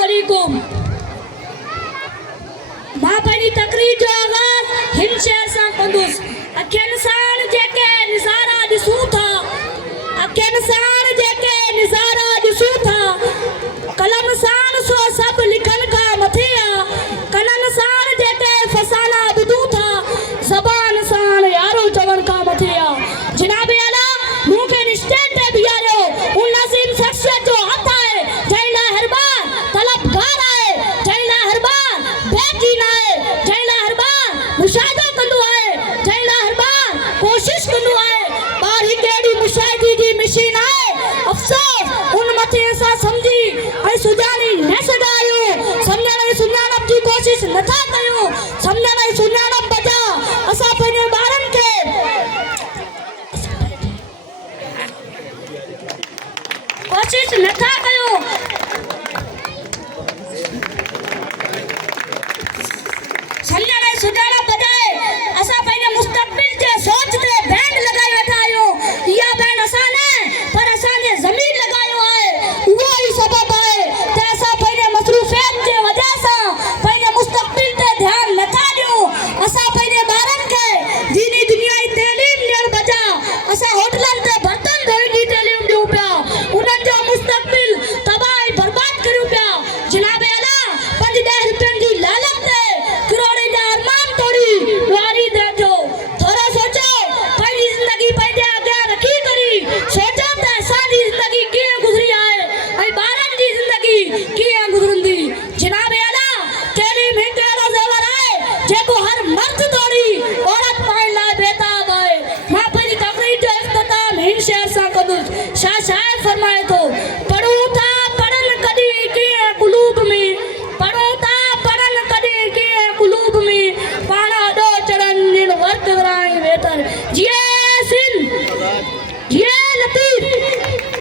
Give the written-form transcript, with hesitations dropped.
वालेकुम। मां पंहिंजी तकरीर जो आगाज़ हिन शहर सां कंदुसि। अखियुनि सां जेके नज़ारा ॾिसूं था, अखियुनि सां जेके नज़ारा ॾिसूं था, कलम सां सो